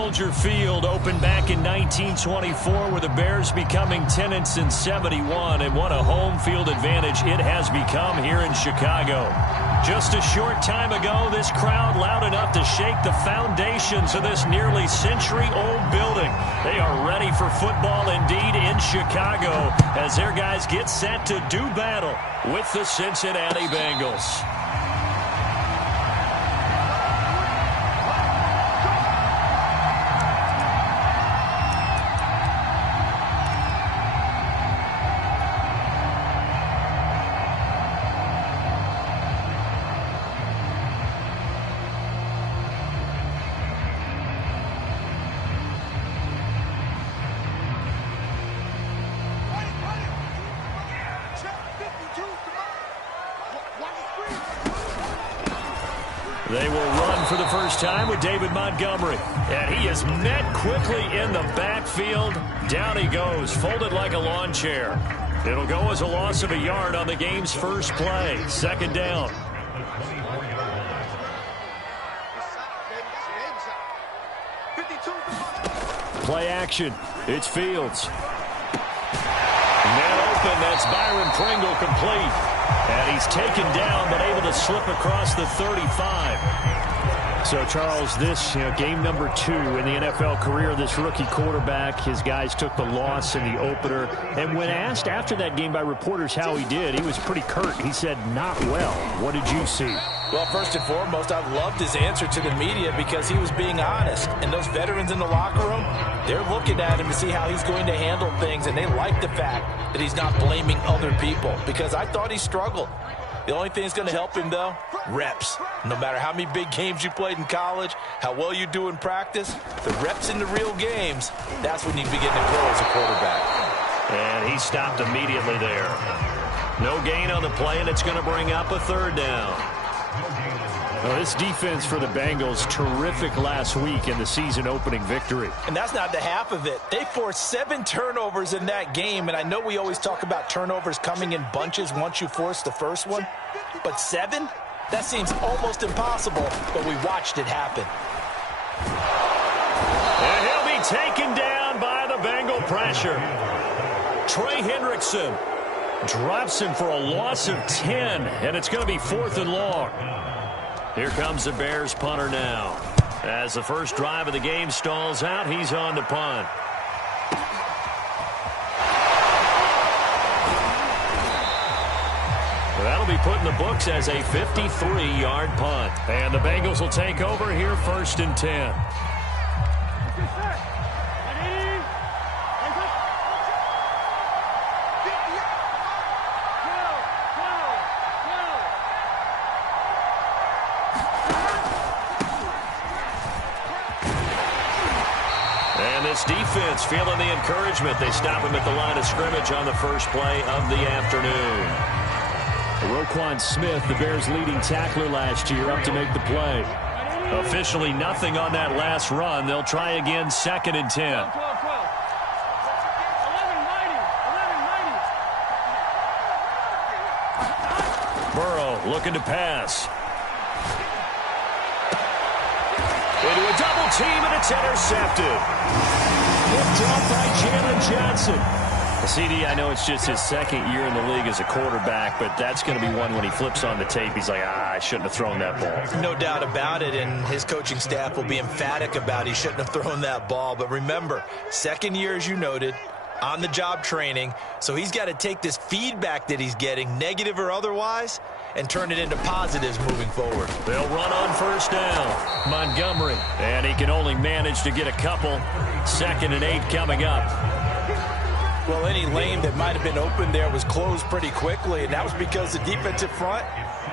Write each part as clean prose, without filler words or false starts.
Soldier Field opened back in 1924 with the Bears becoming tenants in 71, and what a home field advantage it has become here in Chicago. Just a short time ago, this crowd loud enough to shake the foundations of this nearly century-old building. They are ready for football indeed in Chicago as their guys get set to do battle with the Cincinnati Bengals. They will run for the first time with David Montgomery. And he is met quickly in the backfield. Down he goes, folded like a lawn chair. It'll go as a loss of a yard on the game's first play. Second down. Play action. It's Fields. Man open. That's Byron Pringle complete. And he's taken down, but able to slip across the 35. So, Charles, this game number 2 in the NFL career of this rookie quarterback. His guys took the loss in the opener. And when asked after that game by reporters how he did, he was pretty curt. He said, not well. What did you see? Well, first and foremost, I loved his answer to the media because he was being honest. And those veterans in the locker room, they're looking at him to see how he's going to handle things. And they like the fact that he's not blaming other people because I thought he struggled. The only thing that's going to help him, though, reps. No matter how many big games you played in college, how well you do in practice, the reps in the real games, that's when you begin to grow as a quarterback. And he stopped immediately there. No gain on the play, and it's going to bring up a third down. Well, this defense for the Bengals, terrific last week in the season-opening victory. And that's not the half of it. They forced 7 turnovers in that game, and I know we always talk about turnovers coming in bunches once you force the first one, but 7? That seems almost impossible, but we watched it happen. And he'll be taken down by the Bengal pressure. Trey Hendrickson drops him for a loss of 10, and it's going to be 4th and long. Here comes the Bears punter now. As the first drive of the game stalls out, he's on to punt. That'll be put in the books as a 53-yard punt. And the Bengals will take over here 1st and 10. This defense feeling the encouragement. They stop him at the line of scrimmage on the first play of the afternoon. Roquan Smith, the Bears' leading tackler last year, up to make the play. Officially nothing on that last run. They'll try again 2nd and 10. Burrow looking to pass. Into a double team, and it's intercepted. Picked off by Jalen Johnson. CD, I know it's just his 2nd year in the league as a quarterback, but that's going to be one when he flips on the tape. He's like, I shouldn't have thrown that ball. No doubt about it, and his coaching staff will be emphatic about he shouldn't have thrown that ball. But remember, 2nd year, as you noted, on-the-job training, so he's got to take this feedback that he's getting, negative or otherwise, and turn it into positives moving forward. They'll run on 1st down. Montgomery, and he can only manage to get a couple. 2nd and 8 coming up. Well, any lane that might have been open there was closed pretty quickly, and that was because the defensive front,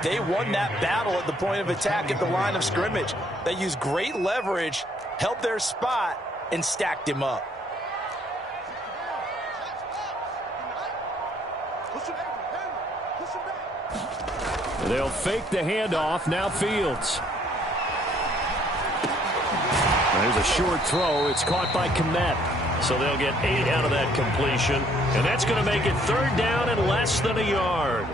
they won that battle at the point of attack at the line of scrimmage. They used great leverage, held their spot, and stacked him up. They'll fake the handoff. Now Fields. There's a short throw. It's caught by Kmet. So they'll get 8 out of that completion. And that's going to make it 3rd down and less than a yard.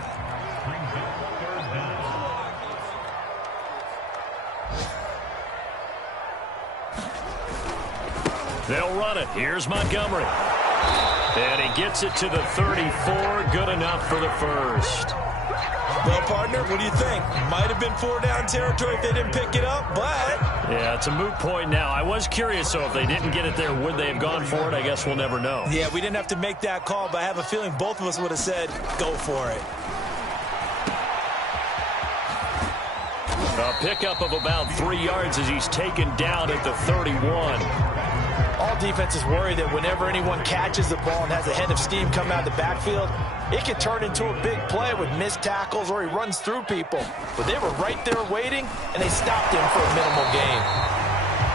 They'll run it. Here's Montgomery. And he gets it to the 34. Good enough for the first. Well, partner, what do you think? Might have been 4 down territory if they didn't pick it up, but... Yeah, it's a moot point now. I was curious, so if they didn't get it there, would they have gone for it? I guess we'll never know. Yeah, we didn't have to make that call, but I have a feeling both of us would have said, go for it. A pickup of about 3 yards as he's taken down at the 31. All defenses worry that whenever anyone catches the ball and has a head of steam come out of the backfield, it can turn into a big play with missed tackles or he runs through people. But they were right there waiting, and they stopped him for a minimal gain.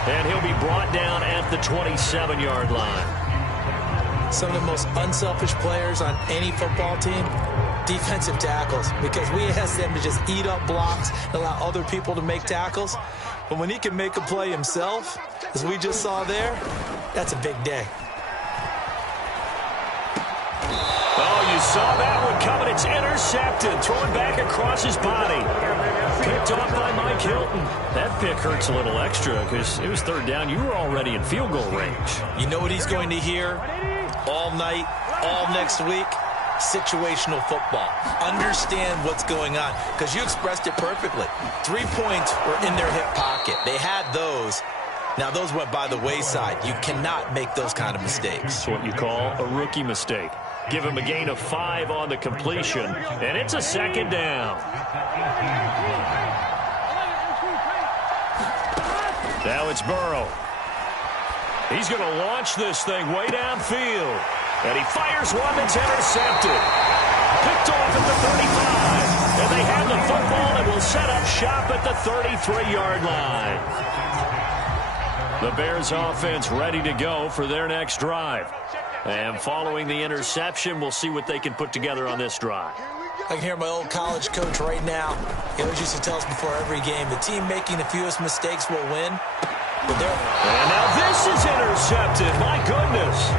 And he'll be brought down at the 27-yard line. Some of the most unselfish players on any football team, defensive tackles, because we ask them to just eat up blocks and allow other people to make tackles. But when he can make a play himself, as we just saw there, that's a big day. Oh, you saw that one coming. It's intercepted. Throwing back across his body. Picked off by Mike Hilton. That pick hurts a little extra because it was 3rd down. You were already in field goal range. You know what he's going to hear all night, all next week? Situational football. Understand what's going on, because you expressed it perfectly. 3 points were in their hip pocket. They had those. Now, those went by the wayside. You cannot make those kind of mistakes. It's what you call a rookie mistake. Give him a gain of 5 on the completion, and it's a 2nd down. Now it's Burrow. He's going to launch this thing way downfield. And he fires one that's intercepted. Picked off at the 35. And they have the football and will set up shop at the 33-yard line. The Bears offense ready to go for their next drive. And following the interception, we'll see what they can put together on this drive. I can hear my old college coach right now. He always used to tell us before every game, the team making the fewest mistakes will win. And now this is intercepted. My goodness.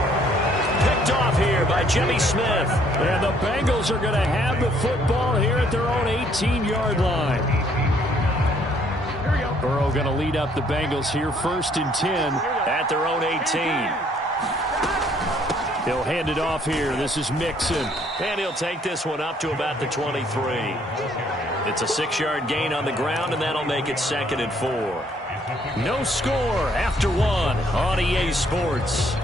Picked off here by Jimmy Smith. And the Bengals are going to have the football here at their own 18-yard line. Burrow going to lead up the Bengals here, 1st and 10 at their own 18. He'll hand it off here. This is Mixon. And he'll take this one up to about the 23. It's a 6-yard gain on the ground, and that'll make it 2nd and 4. No score after 1 on EA Sports.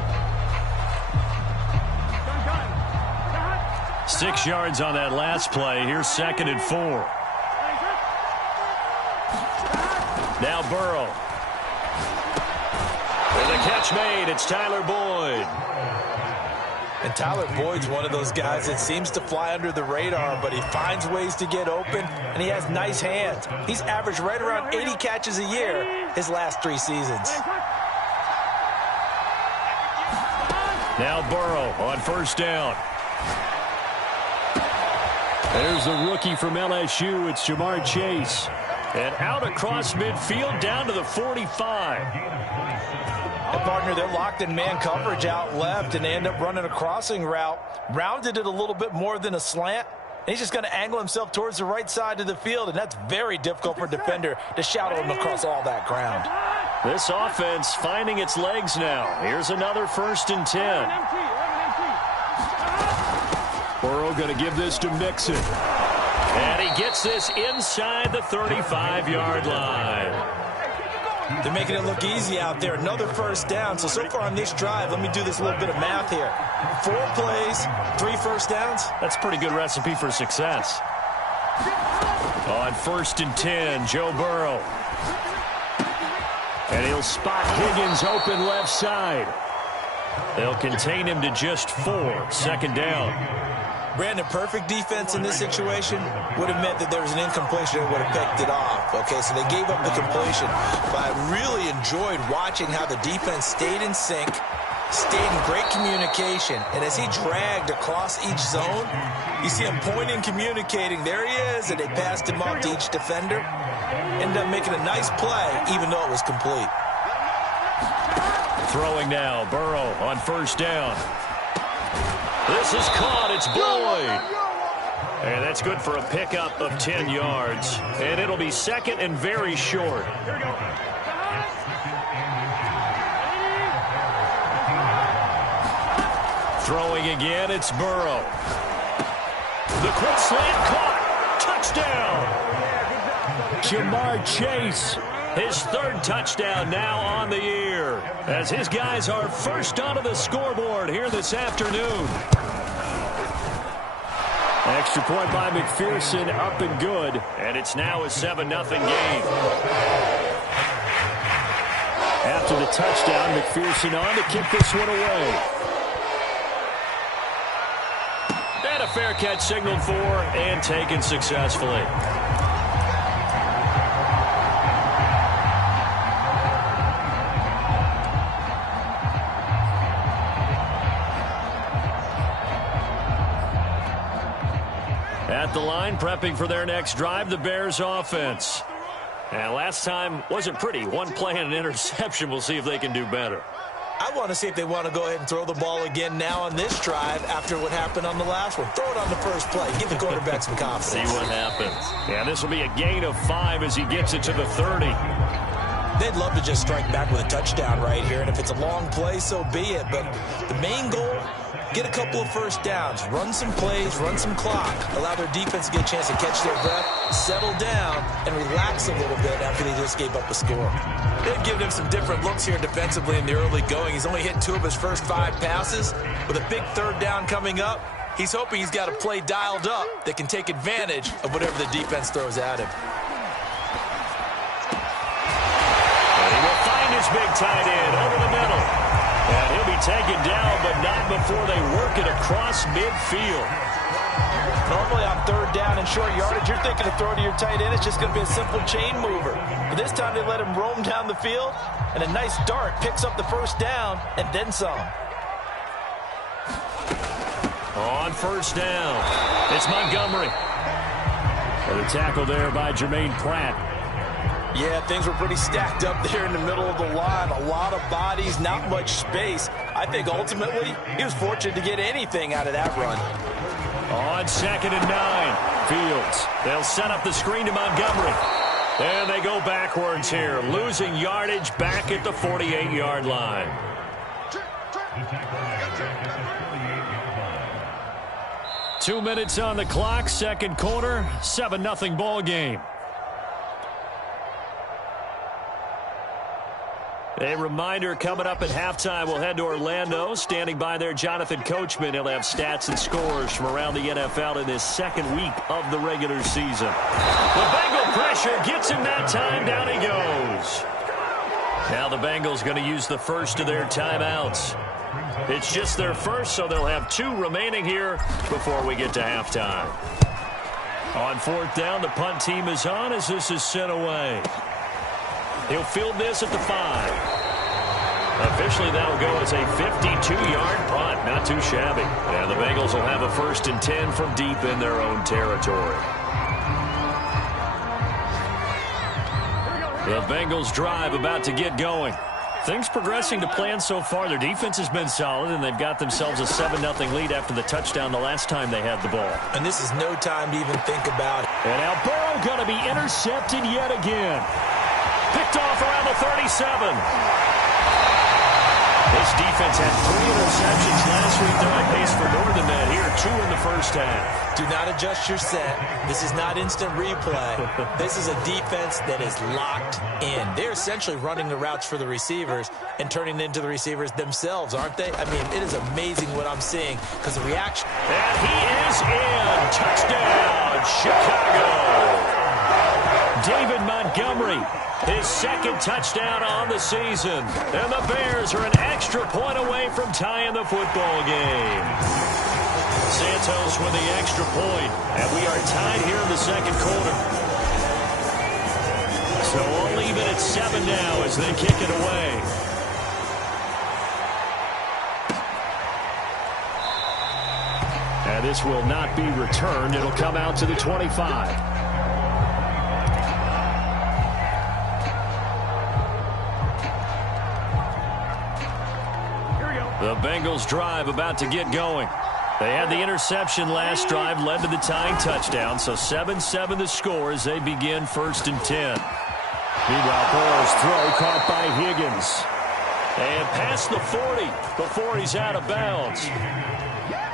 6 yards on that last play. Here's 2nd and 4. Now Burrow. And the catch made. It's Tyler Boyd. And Tyler Boyd's one of those guys that seems to fly under the radar, but he finds ways to get open, and he has nice hands. He's averaged right around 80 catches a year his last 3 seasons. Now Burrow on 1st down. There's the rookie from LSU. It's Jamar Chase. And out across midfield down to the 45. And partner, they're locked in man coverage out left, and they end up running a crossing route. Rounded it a little bit more than a slant. And he's just going to angle himself towards the right side of the field, and that's very difficult for a defender to shadow him across all that ground. This offense finding its legs now. Here's another 1st and 10. Burrow going to give this to Mixon. And he gets this inside the 35-yard line. They're making it look easy out there. Another 1st down. So far on this drive, let me do this little bit of math here. 4 plays, 3 1st downs. That's a pretty good recipe for success. On 1st and 10, Joe Burrow. And he'll spot Higgins open left side. They'll contain him to just 4. 2nd down. Brandon, perfect defense in this situation would have meant that there was an incompletion and would have picked it off. Okay, so they gave up the completion. But I really enjoyed watching how the defense stayed in sync, stayed in great communication. And as he dragged across each zone, you see him pointing, communicating. There he is, and they passed him off to each defender. Ended up making a nice play, even though it was complete. Throwing now, Burrow on 1st down. This is caught. It's Boyd. And that's good for a pickup of 10 yards. And it'll be 2nd and very short. Throwing again, it's Burrow. The quick slant caught. Touchdown. Jamar Chase, his third touchdown now on the year, as his guys are first onto the scoreboard here this afternoon. Extra point by McPherson, up and good, and it's now a 7-0 game. After the touchdown, McPherson on to kick this one away. And a fair catch signaled for and taken successfully. At the line, prepping for their next drive, the Bears offense. And last time wasn't pretty. One play and an interception. We'll see if they can do better. I want to see if they want to go ahead and throw the ball again now on this drive after what happened on the last one. Throw it on the first play. Give the quarterback some confidence. See what happens. Yeah, this will be a gain of 5 as he gets it to the 30. They'd love to just strike back with a touchdown right here, and if it's a long play, so be it. But the main goal, get a couple of first downs, run some plays, run some clock, allow their defense to get a chance to catch their breath, settle down, and relax a little bit after they just gave up a score. They've given him some different looks here defensively in the early going. He's only hit 2 of his first 5 passes. With a big third down coming up, he's hoping he's got a play dialed up that can take advantage of whatever the defense throws at him. His big tight end over the middle. And he'll be taken down, but not before they work it across midfield. Normally on third down and short yardage, you're thinking of throwing to your tight end. It's just going to be a simple chain mover. But this time they let him roam down the field, and a nice dart picks up the first down and then some. On first down, it's Montgomery. And the tackle there by Jermaine Pratt. Yeah, things were pretty stacked up there in the middle of the line. A lot of bodies, not much space. I think ultimately he was fortunate to get anything out of that run. On 2nd and 9, Fields. They'll set up the screen to Montgomery. And they go backwards here, losing yardage back at the 48-yard line. Two minutes on the clock, second quarter, 7-0 ball game. A reminder, coming up at halftime, we'll head to Orlando. Standing by there, Jonathan Coachman. He'll have stats and scores from around the NFL in this second week of the regular season. The Bengal pressure gets him that time. Down he goes. Now the Bengals going to use the first of their timeouts. It's just their first, so they'll have 2 remaining here before we get to halftime. On 4th down, the punt team is on as this is sent away. He'll field this at the 5. Officially, that will go as a 52-yard punt. Not too shabby. And the Bengals will have a 1st and 10 from deep in their own territory. The Bengals drive about to get going. Things progressing to plan so far. Their defense has been solid, and they've got themselves a 7-0 lead after the touchdown the last time they had the ball. And this is no time to even think about it. And now Burrow going to be intercepted yet again. Picked off around the 37. This defense had 3 interceptions last week. They're on pace for more than that here. 2 in the first half. Do not adjust your set. This is not instant replay. This is a defense that is locked in. They're essentially running the routes for the receivers and turning into the receivers themselves, aren't they? I mean, it is amazing what I'm seeing because the reaction. And he is in. Touchdown, Chicago. David Montgomery, his 2nd touchdown on the season. And the Bears are an extra point away from tying the football game. Santos with the extra point, and we are tied here in the second quarter. So we'll leave it at 7 now as they kick it away. And this will not be returned. It'll come out to the 25. The Bengals drive about to get going. They had the interception last drive, led to the tying touchdown, so 7-7 the score as they begin 1st and 10. Meanwhile, Burrow's throw caught by Higgins. And past the 40 before he's out of bounds.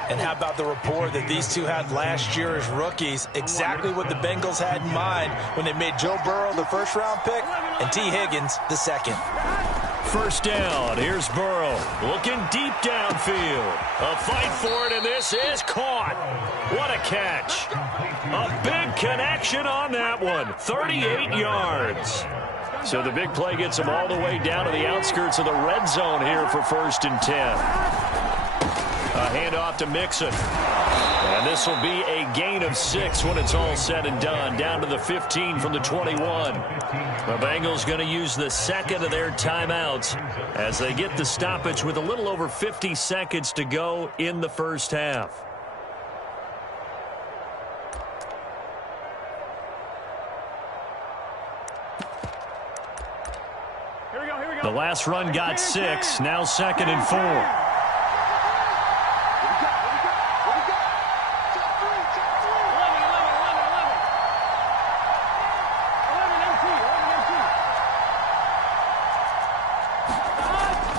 And how about the rapport that these two had last year as rookies? Exactly what the Bengals had in mind when they made Joe Burrow the first-round pick and T. Higgins the second. First down. Here's Burrow looking deep downfield. A fight for it, and this is caught. What a catch. A big connection on that one. 38 yards. So the big play gets him all the way down to the outskirts of the red zone here for 1st and 10. A handoff to Mixon. And this will be a gain of 6 when it's all said and done. Down to the 15 from the 21. The Bengals going to use the second of their timeouts as they get the stoppage with a little over 50 seconds to go in the first half. The last run got 6. Now 2nd and 4.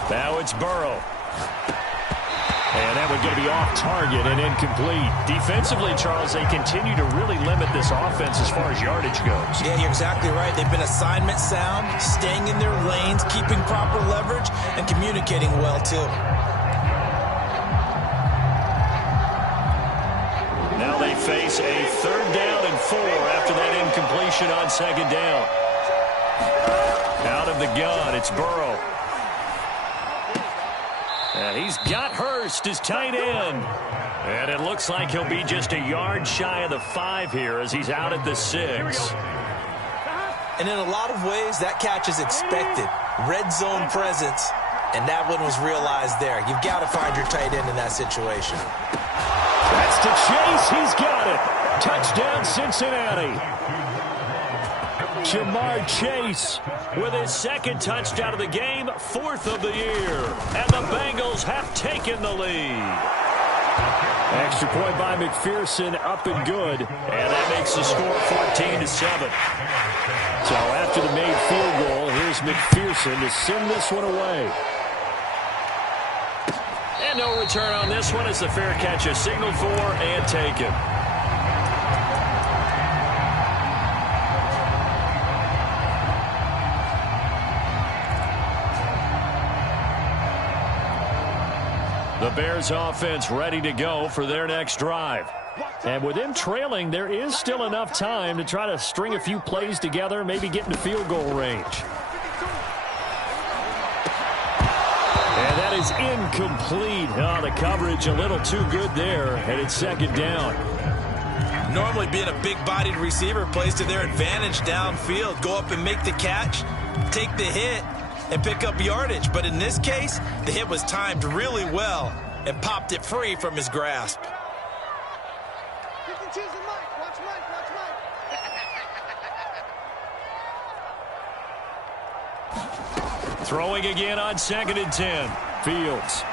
Now it's Burrow. And that would be off target and incomplete. Defensively, Charles, they continue to really limit this offense as far as yardage goes. Yeah, you're exactly right. They've been assignment sound, staying in their lanes, keeping proper leverage, and communicating well, too. Now they face a 3rd down and 4 after that incompletion on 2nd down. Out of the gun, it's Burrow. And he's got Hurst, his tight end. And it looks like he'll be just a yard shy of the 5 here as he's out at the 6. And in a lot of ways, that catch is expected. Red zone presence, and that one was realized there. You've got to find your tight end in that situation. That's to Chase. He's got it. Touchdown, Cincinnati. Jamar Chase with his 2nd touchdown of the game, 4th of the year. And the Bengals have taken the lead. Extra point by McPherson, up and good. And that makes the score 14-7. So after the made field goal, here's McPherson to send this one away. And no return on this one as the fair catch is signaled for and taken. The Bears offense ready to go for their next drive. And with them trailing, there is still enough time to try to string a few plays together, maybe get into field goal range. And that is incomplete. Oh, the coverage a little too good there, and it's 2nd down. Normally being a big-bodied receiver plays to their advantage downfield. Go up and make the catch, take the hit, and pick up yardage. But in this case, the hit was timed really well and popped it free from his grasp. Throwing again on 2nd and 10. Fields.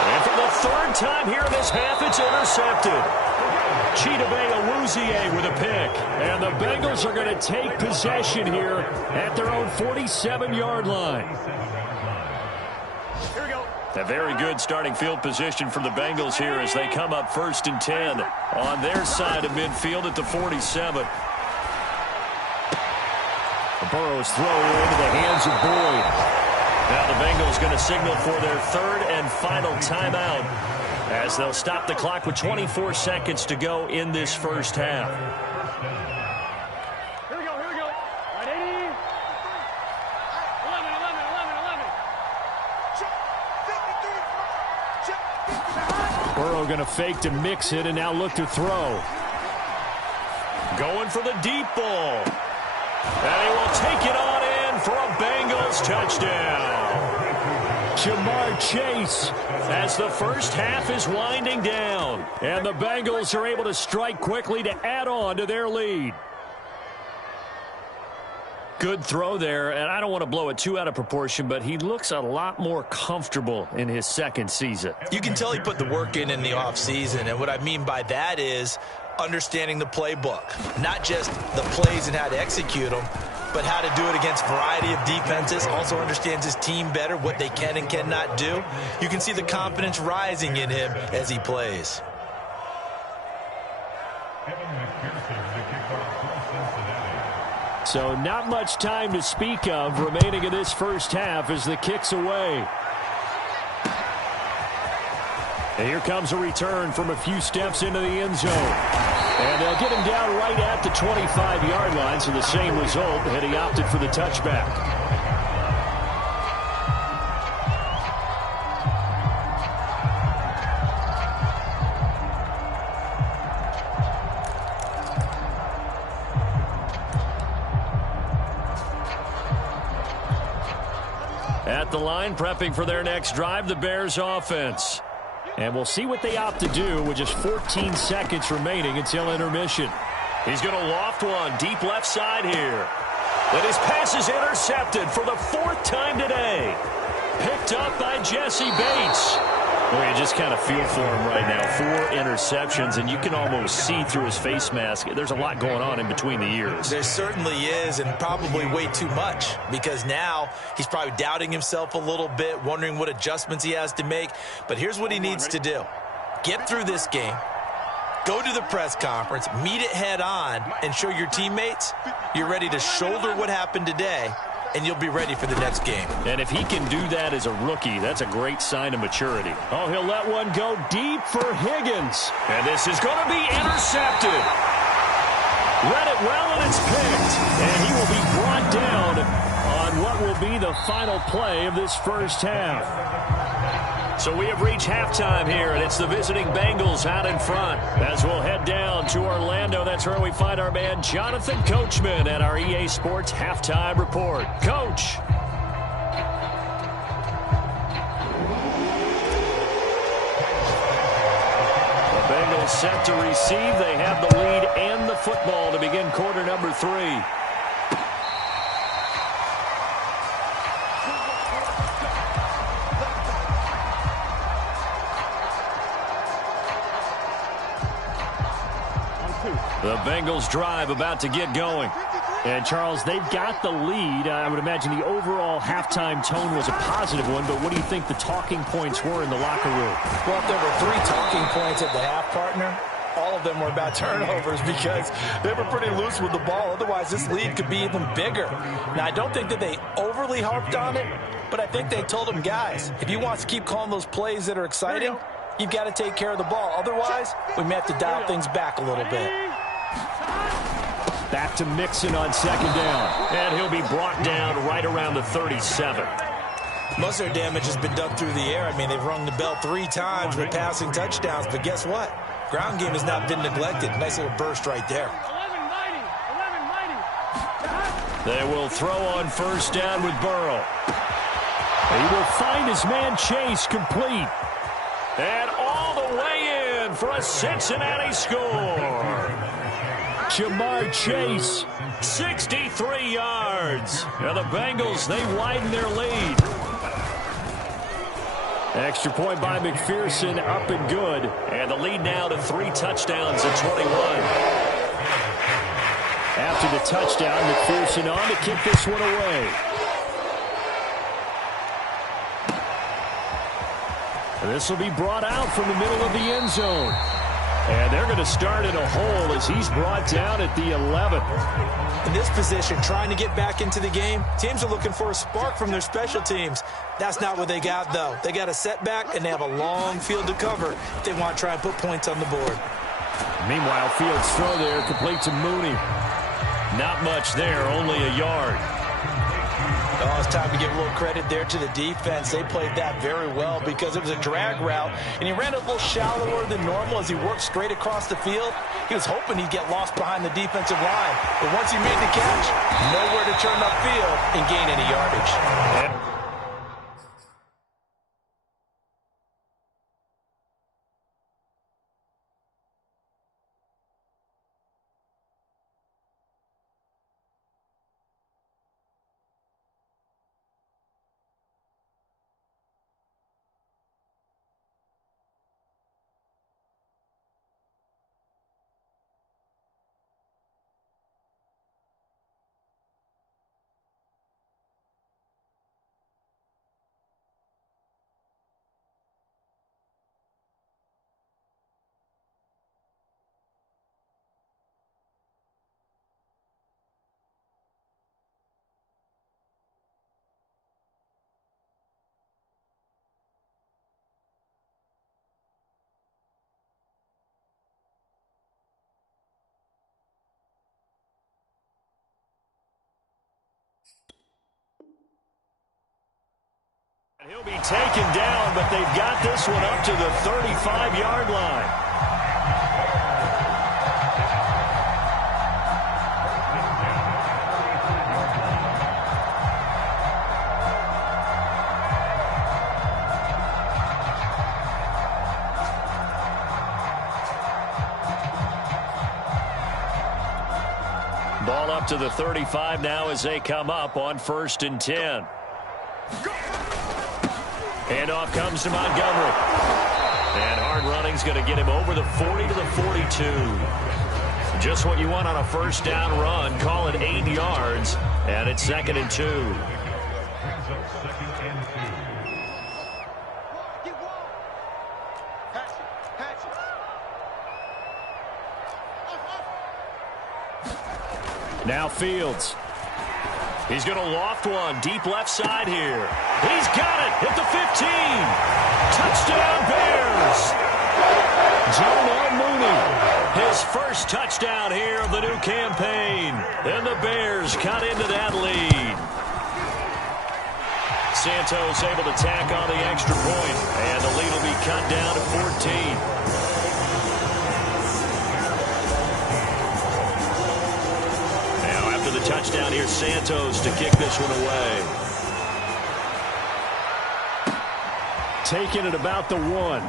And for the 3rd time here in this half, it's intercepted. Chidobe Awuzie with a pick. And the Bengals are going to take possession here at their own 47-yard line. Here we go. A very good starting field position for the Bengals here as they come up 1st and 10 on their side of midfield at the 47. Burrow's throw into the hands of Boyd. Now the Bengals going to signal for their 3rd and final timeout as they'll stop the clock with 24 seconds to go in this first half. Here we go, here we go. Right, 80. 11, 11, 11, 11. Burrow going to fake to mix it and now look to throw. Going for the deep ball. And he will take it on in for a Bengals touchdown. Jamar Chase as the first half is winding down. And the Bengals are able to strike quickly to add on to their lead. Good throw there, and I don't want to blow it too out of proportion, but he looks a lot more comfortable in his 2nd season. You can tell he put the work in the offseason, and what I mean by that is understanding the playbook, not just the plays and how to execute them, but how to do it against a variety of defenses. Also understands his team better, what they can and cannot do. You can see the confidence rising in him as he plays. So not much time to speak of remaining in this first half as the kick's away. And here comes a return from a few steps into the end zone. And they'll get him down right at the 25-yard line, so the same result had he opted for the touchback. At the line, prepping for their next drive, the Bears offense. And we'll see what they opt to do with just 14 seconds remaining until intermission. He's going to loft one deep left side here. And his pass is intercepted for the 4th time today. Picked up by Jesse Bates. Well, you just kind of feel for him right now. 4 interceptions, and you can almost see through his face mask. There's a lot going on in between the ears. There certainly is, and probably way too much, because now he's probably doubting himself a little bit, wondering what adjustments he has to make. But here's what he needs to do. Get through this game, go to the press conference, meet it head on, and show your teammates you're ready to shoulder what happened today, and you'll be ready for the next game. And if he can do that as a rookie, that's a great sign of maturity. Oh, he'll let one go deep for Higgins. And this is going to be intercepted. Read it well, and it's picked. And he will be brought down on what will be the final play of this first half. So we have reached halftime here, and it's the visiting Bengals out in front. As we'll head down to Orlando, that's where we find our man Jonathan Coachman at our EA Sports Halftime Report. Coach. The Bengals set to receive. They have the lead and the football to begin quarter number 3. The Bengals drive about to get going. And, Charles, they've got the lead. I would imagine the overall halftime tone was a positive one, but what do you think the talking points were in the locker room? Well, if there were 3 talking points at the half, partner, all of them were about turnovers because they were pretty loose with the ball. Otherwise, this lead could be even bigger. Now, I don't think that they overly harped on it, but I think they told them, guys, if you want to keep calling those plays that are exciting, you've got to take care of the ball. Otherwise, we may have to dial things back a little bit. Back to Mixon on second down. And he'll be brought down right around the 37. Most of their damage has been done through the air. I mean, they've rung the bell 3 times with passing touchdowns, but guess what? Ground game has not been neglected. Nice little burst right there. 11-90. They will throw on first down with Burrow. He will find his man Chase complete. And all the way in for a Cincinnati score. Jamar Chase. 63 yards. And the Bengals, they widen their lead. Extra point by McPherson, up and good. And the lead now to 3 touchdowns at 21. After the touchdown, McPherson on to kick this one away. This will be brought out from the middle of the end zone. And they're going to start in a hole as he's brought down at the 11. In this position, trying to get back into the game, teams are looking for a spark from their special teams. That's not what they got, though. They got a setback, and they have a long field to cover if they want to try and put points on the board. Meanwhile, Fields' throw there complete to Mooney. Not much there, only a yard. Oh, it's time to give a little credit there to the defense. They played that very well because it was a drag route, and he ran a little shallower than normal as he worked straight across the field. He was hoping he'd get lost behind the defensive line, but once he made the catch, nowhere to turn upfield and gain any yardage. He'll be taken down, but they've got this one up to the 35-yard line. Ball up to the 35 now as they come up on 1st and 10. Handoff comes to Montgomery. And hard running's going to get him over the 40 to the 42. Just what you want on a first down run. Call it 8 yards. And it's 2nd and 2. Now Fields. He's going to loft one deep left side here. He's got it at the 15. Touchdown Bears. John L. Mooney, his first touchdown here of the new campaign. And the Bears cut into that lead. Santos able to tack on the extra point. And the lead will be cut down to 14. The touchdown here, Santos to kick this one away. Taking it about the 1.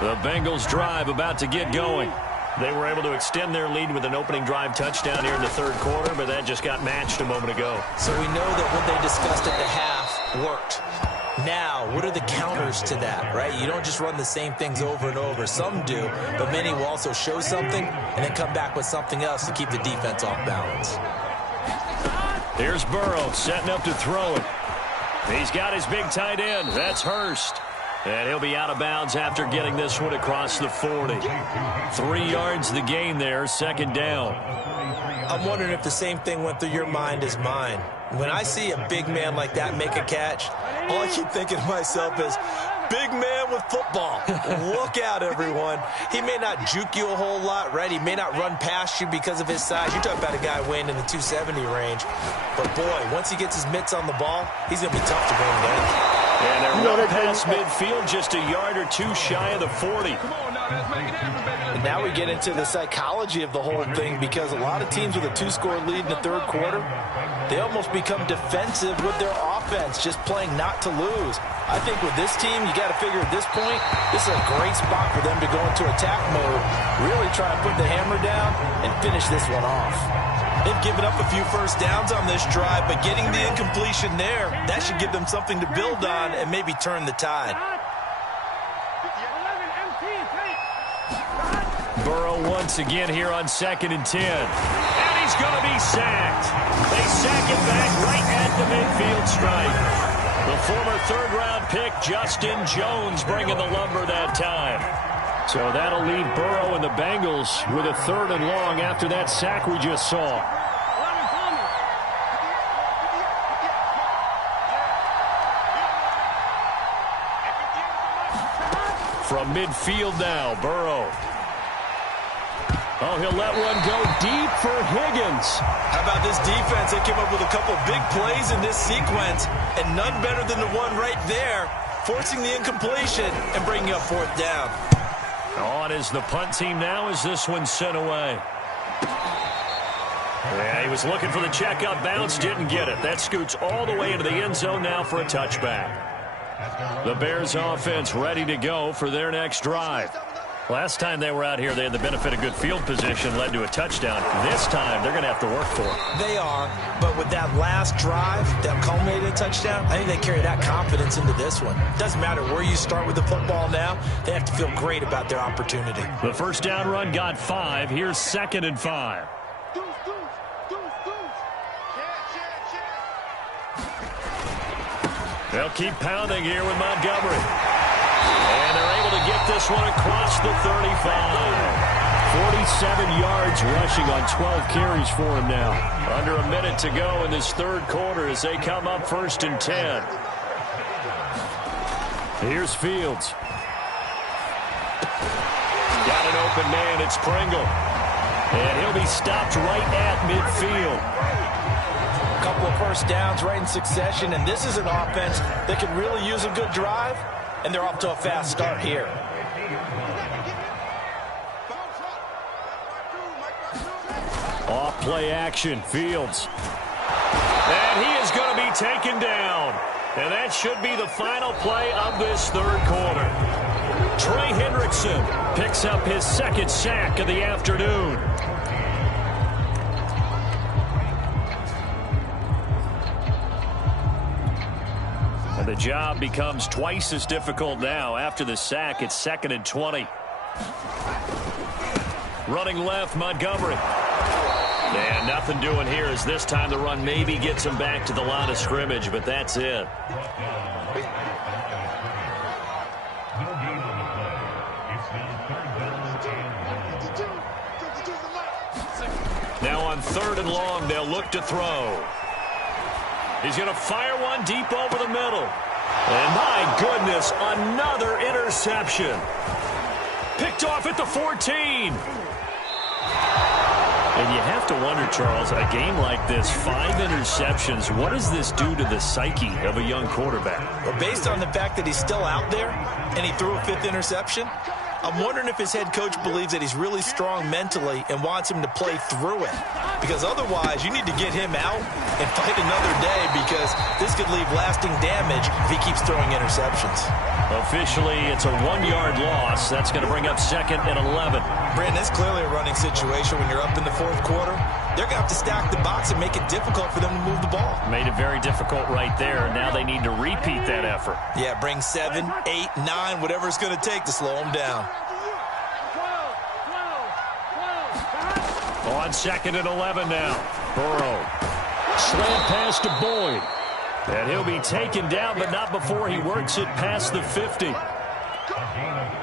The Bengals drive about to get going. They were able to extend their lead with an opening drive touchdown here in the 3rd quarter, but that just got matched a moment ago. So we know that what they discussed at the half worked. Now, what are the counters to that, right? You don't just run the same things over and over. Some do, but many will also show something and then come back with something else to keep the defense off balance. Here's Burrow setting up to throw it. He's got his big tight end. That's Hurst. And he'll be out of bounds after getting this one across the 40. 3 yards the gain there, 2nd down. I'm wondering if the same thing went through your mind as mine. When I see a big man like that make a catch, all I keep thinking to myself is, big man with football. Look out, everyone. He may not juke you a whole lot, right? He may not run past you because of his size. You're talking about a guy weighing in the 270 range. But, boy, once he gets his mitts on the ball, he's going to be tough to bring down. And they're past midfield, just a yard or 2 shy of the 40. And now we get into the psychology of the whole thing, because a lot of teams with a 2-score lead in the 3rd quarter, they almost become defensive with their offense, just playing not to lose. I think with this team, you got to figure at this point, this is a great spot for them to go into attack mode, really try and put the hammer down and finish this one off. They've given up a few first downs on this drive, but getting the incompletion there, that should give them something to build on and maybe turn the tide. Burrow once again here on 2nd and 10. And he's going to be sacked. They sack him back right at the midfield stripe. The former 3rd-round pick, Justin Jones, bringing the lumber that time. So that'll leave Burrow and the Bengals with a 3rd and long after that sack we just saw. From midfield now, Burrow. Oh, he'll let one go deep for Higgins. How about this defense? They came up with a couple of big plays in this sequence, and none better than the one right there, forcing the incompletion and bringing up 4th down. On is the punt team now as this one's sent away. Yeah, he was looking for the checkout bounce, didn't get it. That scoots all the way into the end zone now for a touchback. The Bears offense ready to go for their next drive. Last time they were out here, they had the benefit of good field position, led to a touchdown. This time, they're going to have to work for it. They are, but with that last drive that culminated in a touchdown, I think they carry that confidence into this one. Doesn't matter where you start with the football now, they have to feel great about their opportunity. The first down run got 5. Here's 2nd and 5. They'll keep pounding here with Montgomery. And they're able to get this one across the 35. 47 yards rushing on 12 carries for him now. Under a minute to go in this 3rd quarter as they come up 1st and 10. Here's Fields. Got an open man. It's Pringle. And he'll be stopped right at midfield. A couple of first downs right in succession, and this is an offense that could really use a good drive, and they're off to a fast start here. Off play action, Fields. And he is going to be taken down. And that should be the final play of this third quarter. Trey Hendrickson picks up his second sack of the afternoon. And the job becomes twice as difficult now. After the sack, it's 2nd and 20. Running left, Montgomery. And nothing doing here as this time the run maybe gets him back to the line of scrimmage, but that's it. Now on 3rd and long, they'll look to throw. He's going to fire one deep over the middle. And my goodness, another interception. Picked off at the 14. And you have to wonder, Charles, a game like this, 5 interceptions, what does this do to the psyche of a young quarterback? Well, based on the fact that he's still out there and he threw a 5th interception, I'm wondering if his head coach believes that he's really strong mentally and wants him to play through it. Because otherwise, you need to get him out and fight another day, because this could leave lasting damage if he keeps throwing interceptions. Officially, it's a 1-yard loss. That's going to bring up 2nd and 11. Brandon, it's clearly a running situation when you're up in the 4th quarter. They're going to have to stack the box and make it difficult for them to move the ball. Made it very difficult right there. Now they need to repeat that effort. Yeah, bring 7, 8, 9, whatever it's going to take to slow them down. On 2nd and 11 now. Burrow. Slant pass to Boyd. And he'll be taken down, but not before he works it past the 50.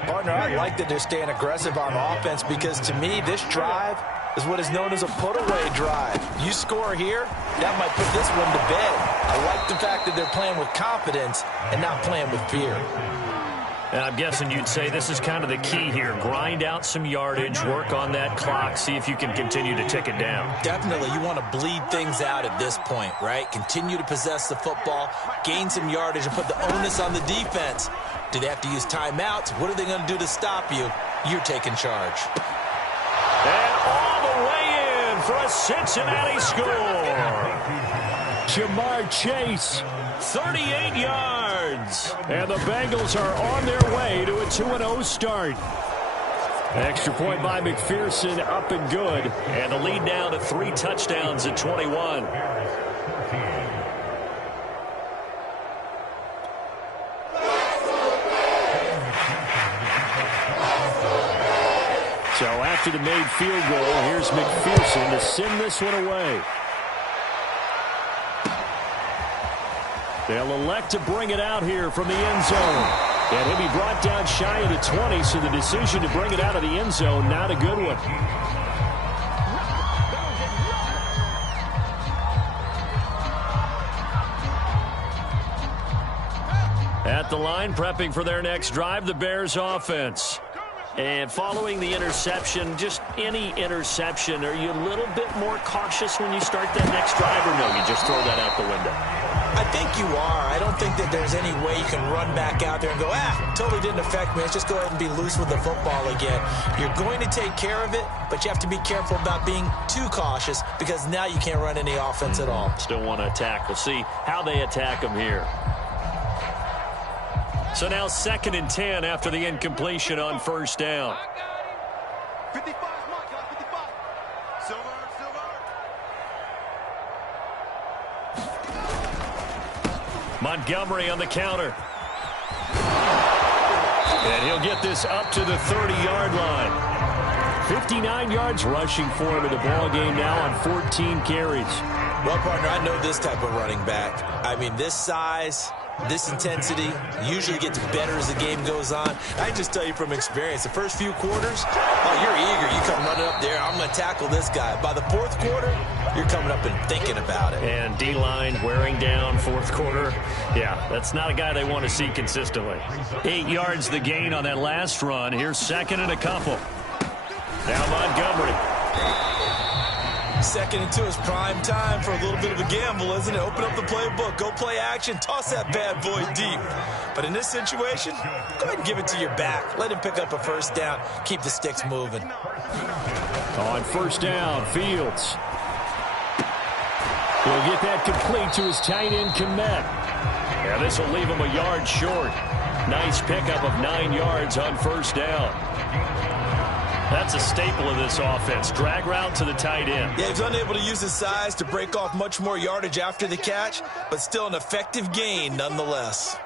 Partner, I like that they're staying aggressive on offense, because to me, this drive is what is known as a put-away drive. You score here, that might put this one to bed. I like the fact that they're playing with confidence and not playing with fear. And I'm guessing you'd say this is kind of the key here. Grind out some yardage, work on that clock, see if you can continue to tick it down. Definitely. You want to bleed things out at this point, right? Continue to possess the football, gain some yardage, and put the onus on the defense. Do they have to use timeouts? What are they going to do to stop you? You're taking charge. And all the way in for a Cincinnati score. Jamar Chase, 38 yards. And the Bengals are on their way to a 2-0 start. Extra point by McPherson, up and good. And the lead now to 3 touchdowns at 21. So after the made field goal, here's McPherson to send this one away. They'll elect to bring it out here from the end zone. And he'll be brought down shy of the 20, so the decision to bring it out of the end zone, not a good one. At the line, prepping for their next drive, the Bears offense. And following the interception, just any interception, are you a little bit more cautious when you start that next drive, or no, you just throw that out the window? I think you are. I don't think that there's any way you can run back out there and go, totally didn't affect me. Let's just go ahead and be loose with the football again. You're going to take care of it, but you have to be careful about being too cautious, because now you can't run any offense at all. Still want to attack. We'll see how they attack them here. So now 2nd and 10 after the incompletion on first down. 55, Mike, 55. Silver. Montgomery on the counter. And he'll get this up to the 30-yard line. 59 yards rushing for him in the ball game now on 14 carries. Well, partner, I know this type of running back. I mean, this size, this intensity usually gets better as the game goes on. I can just tell you from experience, the first few quarters, you're eager. You come running up there, I'm going to tackle this guy. By the 4th quarter, you're coming up and thinking about it. And D-line wearing down fourth quarter. Yeah, that's not a guy they want to see consistently. 8 yards the gain on that last run. Here's second and a couple. Now Montgomery. 2nd and 2 is prime time for a little bit of a gamble, isn't it? Open up the playbook, go play action, toss that bad boy deep. But in this situation, go ahead and give it to your back. Let him pick up a first down, keep the sticks moving. On first down, Fields. He'll get that complete to his tight end, Kmet. Yeah, this will leave him a yard short. Nice pickup of 9 yards on first down. That's a staple of this offense. Drag route to the tight end. Yeah, he's unable to use his size to break off much more yardage after the catch, but still an effective gain nonetheless.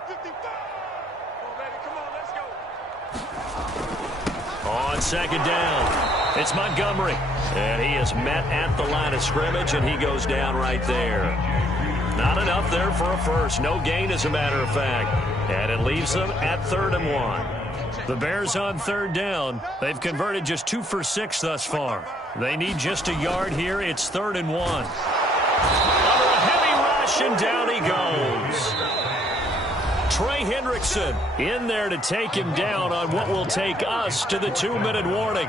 On second down, it's Montgomery. And he is met at the line of scrimmage, and he goes down right there. Not enough there for a first. No gain, as a matter of fact. And it leaves them at 3rd and 1. The Bears on third down. They've converted just 2 for 6 thus far. They need just a yard here. It's 3rd and 1. Under a heavy rush, and down he goes. Trey Hendrickson in there to take him down on what will take us to the 2-minute warning.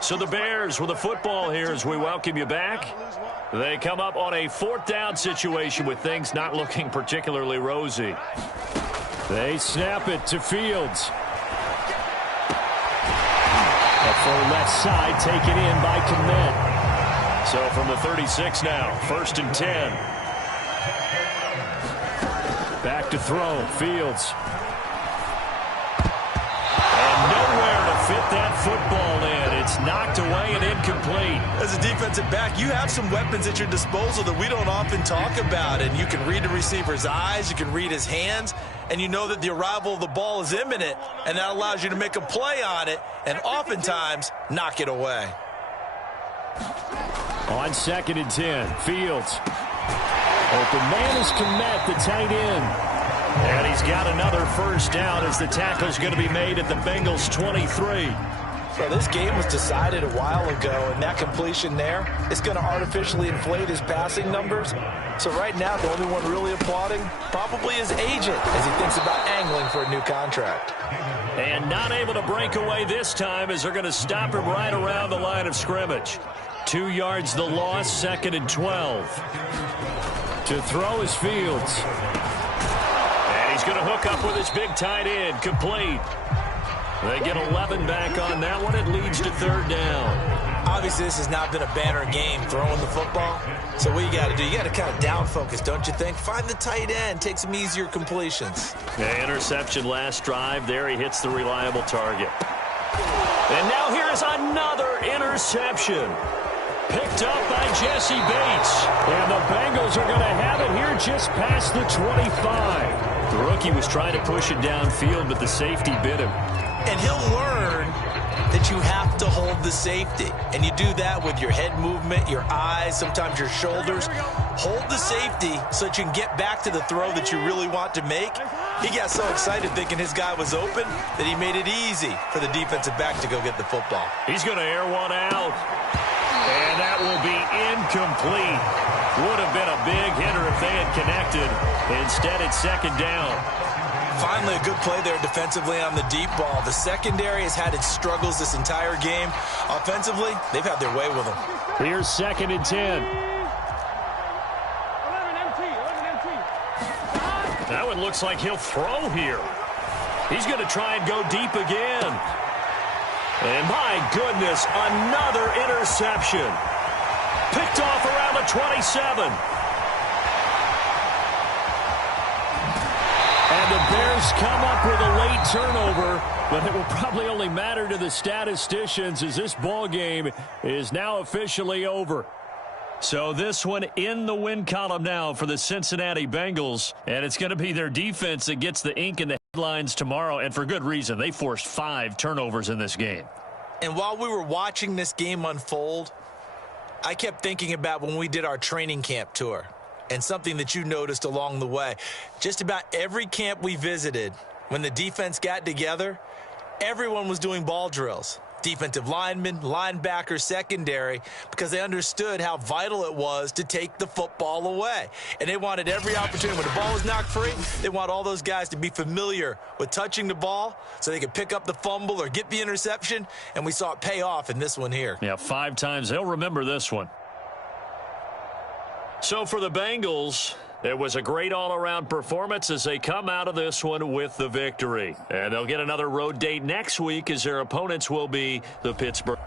So the Bears with the football here as we welcome you back. They come up on a 4th down situation with things not looking particularly rosy. They snap it to Fields. A full left side taken in by Kmet. So from the 36 now, 1st and 10. Back to throw, Fields. And nowhere to fit that football in. It's knocked away and incomplete. As a defensive back, you have some weapons at your disposal that we don't often talk about. And you can read the receiver's eyes, you can read his hands, and you know that the arrival of the ball is imminent, and that allows you to make a play on it and oftentimes knock it away. On 2nd and 10, Fields. Open man is Kmet, the tight end. And he's got another first down as the tackle's going to be made at the Bengals 23. So this game was decided a while ago, and that completion there is going to artificially inflate his passing numbers. So right now, the only one really applauding probably his agent as he thinks about angling for a new contract. And not able to break away this time as they're going to stop him right around the line of scrimmage. 2 yards the loss, 2nd and 12. To throw is Fields. And he's going to hook up with his big tight end, complete. They get 11 back on that one. It leads to 3rd down. Obviously, this has not been a banner game throwing the football. So what you got to do, you got to kind of down focus, don't you think? Find the tight end, take some easier completions. The interception last drive. There he hits the reliable target. And now here's another interception. Picked up by Jesse Bates. And the Bengals are going to have it here just past the 25. The rookie was trying to push it downfield, but the safety bit him. And he'll learn that you have to hold the safety. And you do that with your head movement, your eyes, sometimes your shoulders. Hold the safety so that you can get back to the throw that you really want to make. He got so excited thinking his guy was open that he made it easy for the defensive back to go get the football. He's going to air one out. And that will be incomplete. Would have been a big hitter if they had connected. Instead, it's 2nd down. Finally, a good play there defensively on the deep ball. The secondary has had its struggles this entire game. Offensively, they've had their way with them. Here's 2nd and 10. That one looks like he'll throw here. He's going to try and go deep again. And my goodness, another interception. Picked off around the 27. And the Bears come up with a late turnover, but it will probably only matter to the statisticians as this ball game is now officially over. So this one in the win column now for the Cincinnati Bengals, and it's going to be their defense that gets the ink in the headlines tomorrow, and for good reason. They forced 5 turnovers in this game. And while we were watching this game unfold, I kept thinking about when we did our training camp tour. And something that you noticed along the way. Just about every camp we visited, when the defense got together, everyone was doing ball drills. defensive linemen, linebackers, secondary, because they understood how vital it was to take the football away. And they wanted every opportunity. When the ball was knocked free, they want all those guys to be familiar with touching the ball so they could pick up the fumble or get the interception, and we saw it pay off in this one here. Yeah, 5 times. They'll remember this one. So for the Bengals, it was a great all-around performance as they come out of this one with the victory. And they'll get another road date next week as their opponents will be the Pittsburgh.